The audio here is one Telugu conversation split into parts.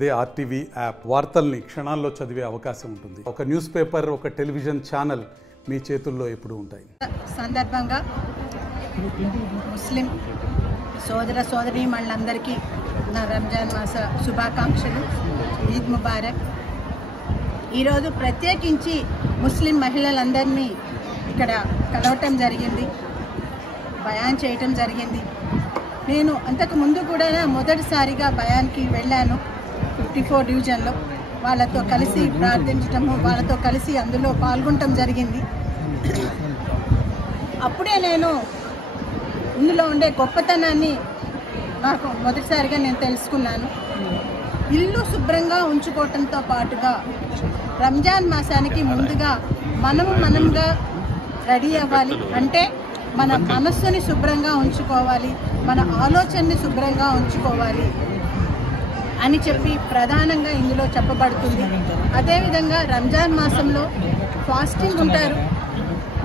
అదే ఆర్టీవీ యాప్ వార్తల్ని క్షణాల్లో చదివే అవకాశం ఉంటుంది. ఒక న్యూస్ పేపర్, ఒక టెలివిజన్ ఛానల్ మీ చేతుల్లో ఎప్పుడూ ఉంటాయి. సందర్భంగా ముస్లిం సోదర సోదరీమణులందరికీ నా రంజాన్ మాస శుభాకాంక్షలు. ఈద్ ముబారక్. ఈరోజు ప్రత్యేకించి ముస్లిం మహిళలందరినీ ఇక్కడ కలవటం జరిగింది, బయాన్ చేయటం జరిగింది. నేను అంతకు ముందు కూడా మొదటిసారిగా బయాన్కి వెళ్ళాను 54 డివిజన్లో. వాళ్ళతో కలిసి ప్రార్థించటము, వాళ్ళతో కలిసి అందులో పాల్గొనటం జరిగింది. అప్పుడే నేను ఇందులో ఉండే గొప్పతనాన్ని నాకు మొదటిసారిగా నేను తెలుసుకున్నాను. ఇల్లు శుభ్రంగా ఉంచుకోవటంతో పాటుగా రంజాన్ మాసానికి ముందుగా మనంగా రెడీ అవ్వాలి. అంటే మన మనస్సుని శుభ్రంగా ఉంచుకోవాలి, మన ఆలోచనని శుభ్రంగా ఉంచుకోవాలి అని చెప్పి ప్రధానంగా ఇందులో చెప్పబడుతుంది. అదేవిధంగా రంజాన్ మాసంలో ఫాస్టింగ్ ఉంటారు,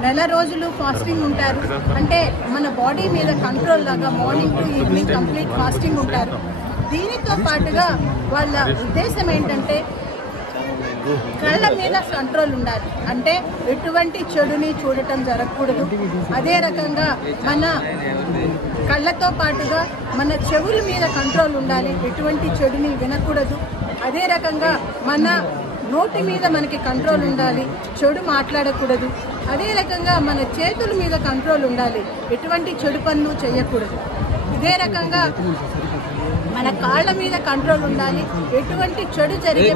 నెల రోజులు ఫాస్టింగ్ ఉంటారు. అంటే మన బాడీ మీద కంట్రోల్ లాగా morning to evening complete fasting ఉంటారు. దీనితో పాటుగా వాళ్ళ ఉద్దేశం ఏంటంటే కళ్ళ మీద కంట్రోల్ ఉండాలి. అంటే ఎటువంటి చెడుని చూడటం జరగకూడదు. అదే రకంగా మన కళ్ళతో పాటుగా మన చెవుల మీద కంట్రోల్ ఉండాలి, ఎటువంటి చెడుని వినకూడదు. అదే రకంగా మన నోటి మీద మనకి కంట్రోల్ ఉండాలి, చెడు మాట్లాడకూడదు. అదే రకంగా మన చేతుల మీద కంట్రోల్ ఉండాలి, ఎటువంటి చెడు పనులు చేయకూడదు. ఇదే రకంగా మన కాళ్ళ మీద కంట్రోల్ ఉండాలి, ఎటువంటి చెడు జరిగే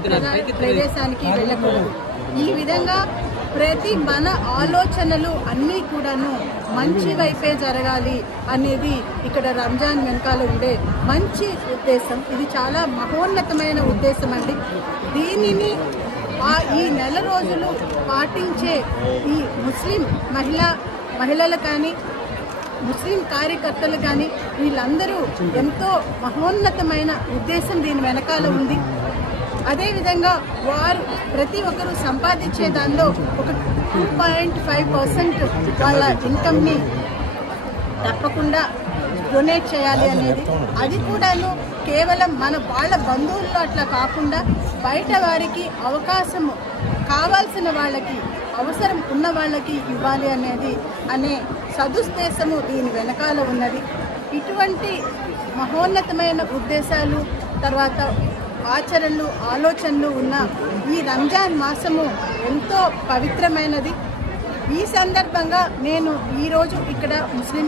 ప్రదేశానికి వెళ్ళకూడదు. ఈ విధంగా ప్రతి మన ఆలోచనలు అన్నీ కూడాను మంచి వైపే జరగాలి అనేది ఇక్కడ రంజాన్ వెనకాల ఉండే మంచి ఉద్దేశం. ఇది చాలా మహోన్నతమైన ఉద్దేశం అండి. దీనిని ఈ నెల రోజులు పాటించే ఈ ముస్లిం మహిళలు కానీ ముస్లిం కార్యకర్తలు కానీ వీళ్ళందరూ ఎంతో మహోన్నతమైన ఉద్దేశం దీని వెనకాల ఉంది. అదేవిధంగా వారు ప్రతి ఒక్కరూ సంపాదించే దానిలో ఒక 2.5% వాళ్ళ ఇన్కమ్ని తప్పకుండా డొనేట్ చేయాలి అనేది. అది కూడాను కేవలం వాళ్ళ బంధువుల్లో అట్లా కాకుండా బయట వారికి అవకాశము కావాల్సిన వాళ్ళకి, అవసరం ఉన్న వాళ్ళకి ఇవ్వాలి అనే సదుద్దేశము దీని వెనకాల ఉన్నది. ఇటువంటి మహోన్నతమైన ఉద్దేశాలు, తర్వాత ఆచరణలు, ఆలోచనలు ఉన్న ఈ రంజాన్ మాసము ఎంతో పవిత్రమైనది. ఈ సందర్భంగా నేను ఈరోజు ఇక్కడ ముస్లిం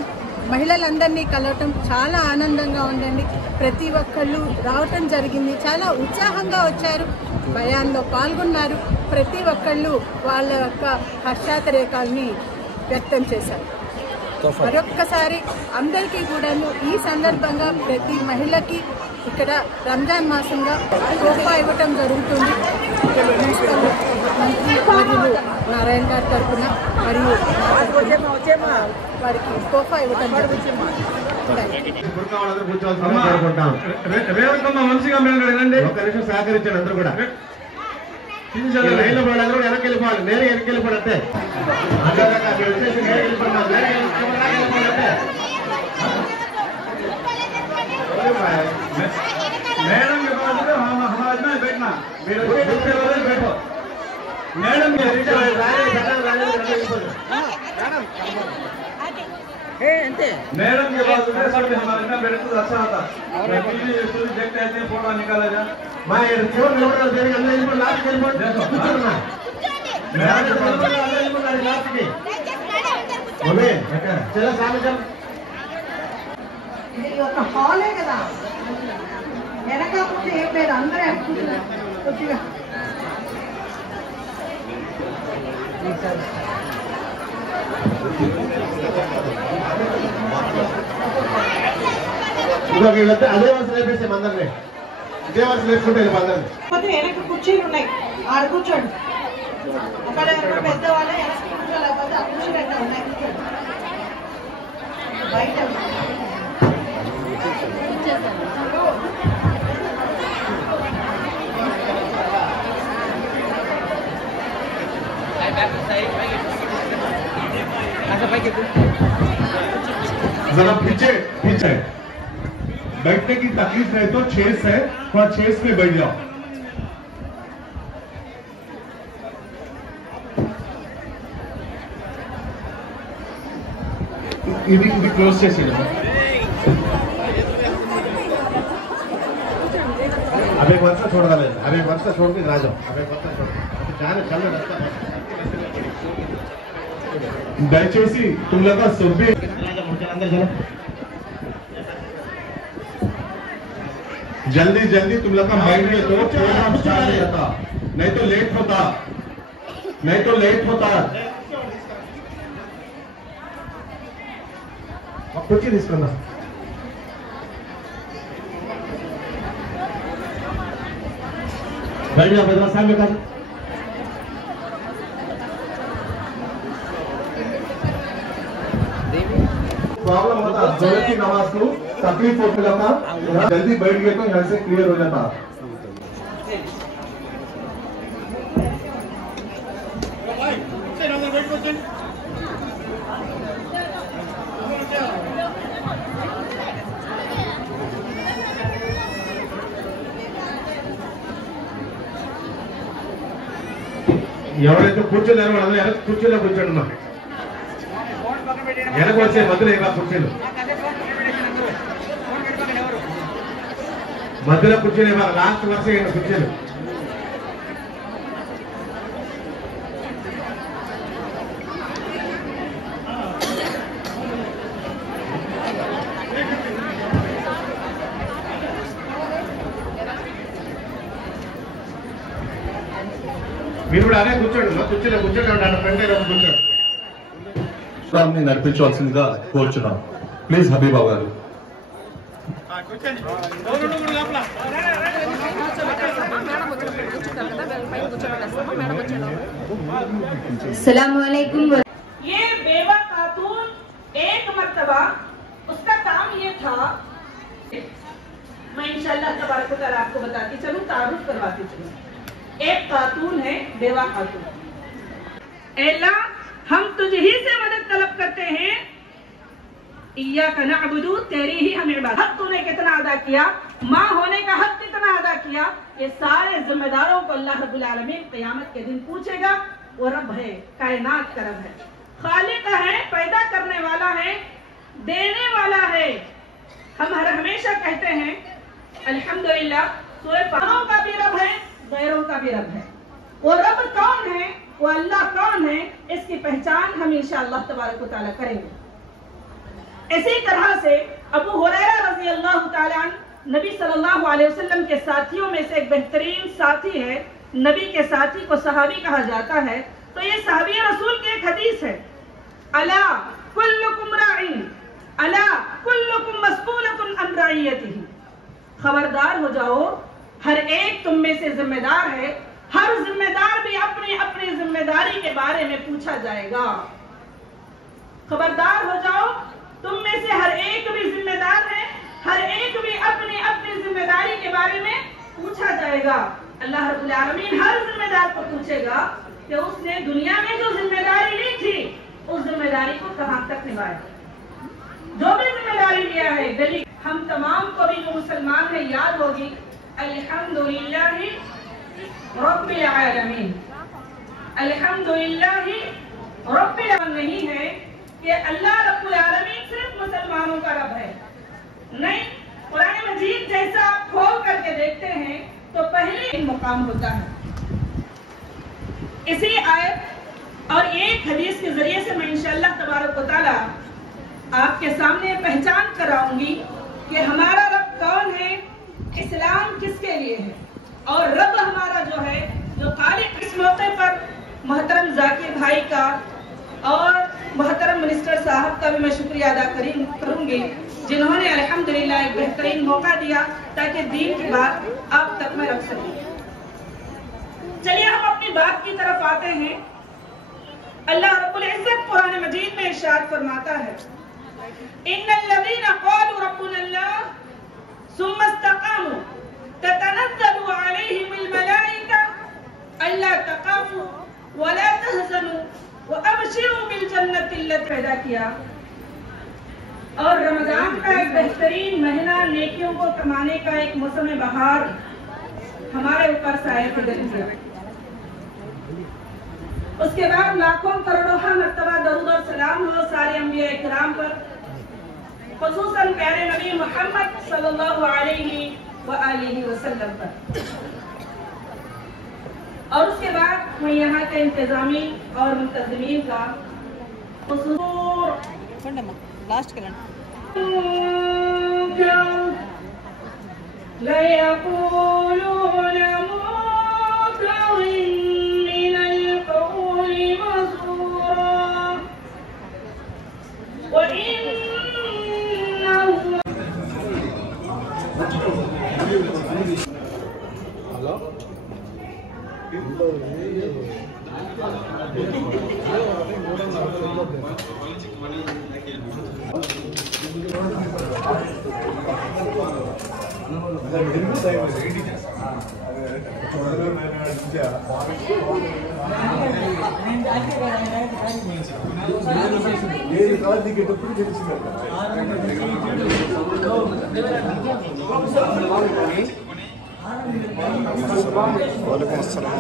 మహిళలందరినీ కలవటం చాలా ఆనందంగా ఉండండి. ప్రతి ఒక్కళ్ళు రావటం జరిగింది, చాలా ఉత్సాహంగా వచ్చారు, బయాన్లో పాల్గొన్నారు. ప్రతి ఒక్కళ్ళు వాళ్ళ యొక్క హర్షాతిరేకాల్ని వ్యక్తం చేశారు. మరొక్కసారి అందరికీ కూడాను ఈ సందర్భంగా ప్రతి మహిళకి ఇక్కడ రంజాన్ మాసంగా తోఫా ఇవ్వటం జరుగుతుంది. ఇక్కడ మున్సిపల్ మంత్రి వర్యులు నారాయణ గారి తరఫున మరియు వారికి తోఫా ఇవ్వటం జరుగుతుంది. సహకరించాడు అందరూ కూడా లైన్లో అందరూ వెనక్కి వెళ్ళిపోవాలి, నేరుగా వెనక్కి వెళ్ళిపోతే मैडम के पास हमारा में बैठना बैठो मैडम मैडम के पास हमारे में बैठे तो अच्छा होता। देखते हैं फोटो निकाला जा चलो सामने चल ఇది ఒక హాలే కదా, వెనక ముందు ఏం లేదు, అందరూ అనుకుంటున్నారు కొద్దిగా. అదే వరుస లేపేసాం అందరినీ, ఇదే వరుస లేపుకుంటే అందరినీ. వెనక కుర్చీలు ఉన్నాయి, ఆడ కూర్చోండి. అక్కడ పెద్దవాళ్ళ వెనక కూర్చోలేకపోతే ఆ కుర్చీలు ఎక్కడ ఉన్నాయి, బయట जरा पीछे बैठने की तकलीफ है तो चेयर्स है, थोड़ा चेयर्स में बैठ जाओ। ఇది క్లోజ్ చేసేది अब एक वर्ष छोड़ डाले, अब एक वर्ष छोड़ के राजा, अब एक वर्ष छोड़ जाने चलने रास्ता दयచేసి तुम लोग का सब भी अंदर चलो जल्दी जल्दी तुम लोग का माइंड में तो प्रोग्राम स्टार्ट हो जाता, नहीं तो लेट होता, नहीं तो लेट होता। अब कुछ ही తీసుకున్నా बैठ जाओ बेटा सामने का प्रॉब्लम होता जोर की नमाज को तकलीफ होने लगा, जल्दी बैठ गए तो यहाँ से क्लियर हो जाता। ఎవరైతే కూర్చోలేరు వాళ్ళందరూ వెనక కుర్చీలో కూర్చోండి అమ్మా, వెనక వచ్చే మధ్యలో ఇవ్వ కుర్చీలు, మధ్యలో కూర్చొని ఇవ్వాలి, లాస్ట్ వరుస కుర్చీలు। మీరు కూడా అదే కూర్చోండి, మా కుర్చీలో కూర్చోండి, ఉంటాను ఫ్రెండ్ దగ్గర కూర్చోండి। నడిపించవలసిందిగా కోరుచున్నాం, ప్లీజ్ హబీబా గారు। अस्सलामुअलैकुम। ये बेवा खातून एक मर्तबा उसका काम ये था, मैं इंशाल्लाह तबारक व तआला आपको बताती चलूं, तारुफ करवाती चलूं। एक खातून है बेवा खातून। अल्लाह हम तुझे ही से मदद तलब करते हैं, इय्याका नअबुदु, तेरी ही हम इबादत। हक तूने कितना अदा किया, माँ होने का हक कितना अदा किया, ये सारे जिम्मेदारों को अल्लाह रब्बुल आलमीन क़यामत के दिन पूछेगा। वो रब है, कायनात का रब है, खालिक है, पैदा करने वाला है, देने वाला है। हम हमेशा कहते हैं अल्हम्दुलिल्लाह, सोए का भी रब है, गैरों का भी रब है। वो रब कौन है, वो अल्लाह कौन है, इसकी पहचान हम इंशाअल्लाह तबारक व तआला करेंगे। इसी तरह से अबू हुरैरा रज़ी अल्लाह तआला अन्हु नबी सल्लल्लाहु अलैहि वसल्लम के साथियों में से एक बेहतरीन साथी है। नबी के साथी को सहाबी कहा जाता है, तो ये सहाबी रसूल की एक हदीस है, अला कुल्लुकुम राइन अला कुल्लुकुम मस्ऊलतुन अन रइयतिही, खबरदार हो जाओ, हर एक तुम में से जिम्मेदार है, हर जिम्मेदार भी अपनी अपनी जिम्मेदारी के बारे में पूछा जाएगा। खबरदार हो जाओ, तुम में से हर एक भी जिम्मेदार है, हर एक भी अपनी अपनी जिम्मेदारी के बारे में पूछा जाएगा। अल्लाह रब्बुल आलमीन हर जिम्मेदार को पूछेगा कि उसने दुनिया में जो जिम्मेदारी ली थी उस जिम्मेदारी को कहां तक निभाया। जो भी जिम्मेदारी लिया है, गली हम तमाम को भी जो मुसलमान है याद होगी, अल्हम्दुलिल्लाहि रब्बिल आलमीन। अल्हम्दुलिल्लाहि रब्बिल आलमीन नहीं है कि अल्लाह रब्बुल आलमीन सिर्फ मुसलमानों का रब है, नहीं। कुरान मजीद जैसा आप खोल करके देखते हैं तो पहले मुकाम होता है। इसी आयत और एक हदीस के जरिए से मैं इंशाअल्लाह तबारक व तआला आपके सामने पहचान कराऊंगी कि हमारा रब कौन है, इस्लाम किसके लिए है, और रब हमारा जो है जो खालिक। इस मौके पर मोहतरम जाकिर भाई का और मोहतरम मिनिस्टर साहब का भी मैं शुक्रिया अदा करूंगी, जिन्होंने अल्हम्दुलिल्लाह एक बेहतरीन मौका दिया ताकि दीन की बात आप तक में रख सकें। चलिए हम अपनी बात की तरफ आते हैं। अल्लाह रब्बुल इज्जत कुरान मजीद में इरशाद फरमाता है, इन्नल लज़ीना क़ालू रब्बुनल्लाह सुम्मा इस्तक़ामू ततनज़्ज़लु अलैहिमुल मलाइका अल्ला तख़ाफू वला तहज़नू व अबशिरू बिल जन्नति अल्लती पैदा किया। और रमजान का एक बेहतरीन महीना नेकियों को कमाने का एक मौसम बहार हमारे ऊपर साया फिजल किया। उसके बाद लाखों करोड़ों मर्तबा दरूद और सलाम हो सारे अंबिया इकराम पर, खुसूसन प्यारे नबी मोहम्मद सल्लल्लाहु अलैहि वसल्लम पर। और उसके बाद मैं यहाँ के इंतजामी और मुंतज़मीन का लास्ट के वालेकुम अस्सलाम।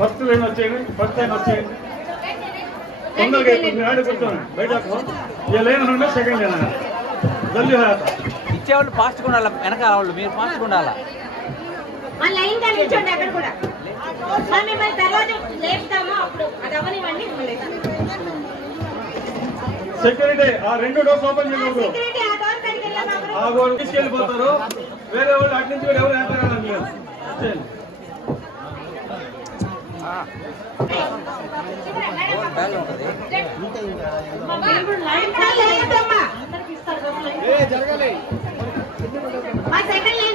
ఫస్ట్ లైన్ వచ్చేయండి, ఫస్ట్ లైన్ వచ్చేయండి, తొందరగా ఆడి కూర్చోండి బయటకు. ఏ లైన్ ఉండే సెకండ్ లైన్ జల్దీ ఇచ్చేవాళ్ళు ఫాస్ట్గా ఉండాలి, వెనకాల వాళ్ళు మీరు ఫాస్ట్గా ఉండాలా. సెక్యూరిటీ ఆ రెండు డోర్స్ ఓపెన్ చేయకూడదు, ఆ డోర్ తీసుకెళ్ళిపోతారు. వేరే వాళ్ళు అటు నుంచి ఎవరు ఎంటర్ మీరు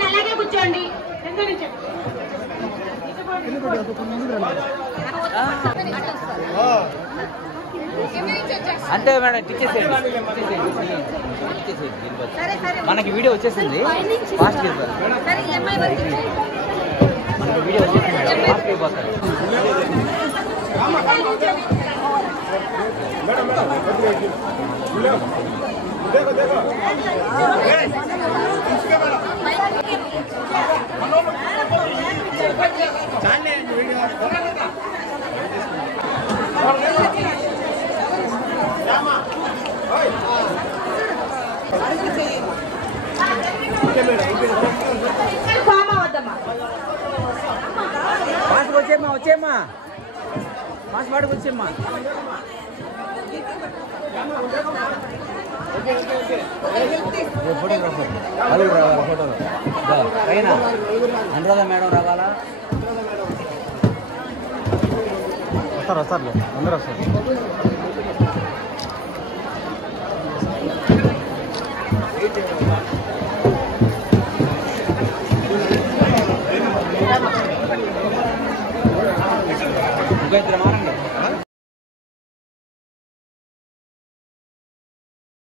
అలాగే కూర్చోండి. అంటే మేడం టిచ్చేసేయండి, మనకి వీడియో వచ్చేసింది ఫాస్ట్ చేస్తారు, మనకి వీడియో వచ్చేసింది ఫాస్ట్ అయిపోతారు. వచ్చేమ్మా వచ్చేమ్మా మాస్ పాడుకు వచ్చేమ్మా. ఫోటోగ్రాఫర్ ఫోటోలో పైన అనురాధ మేడం రావాలా? వస్తారు వస్తారులే, అందరూ వస్తారు. ముగ్గురు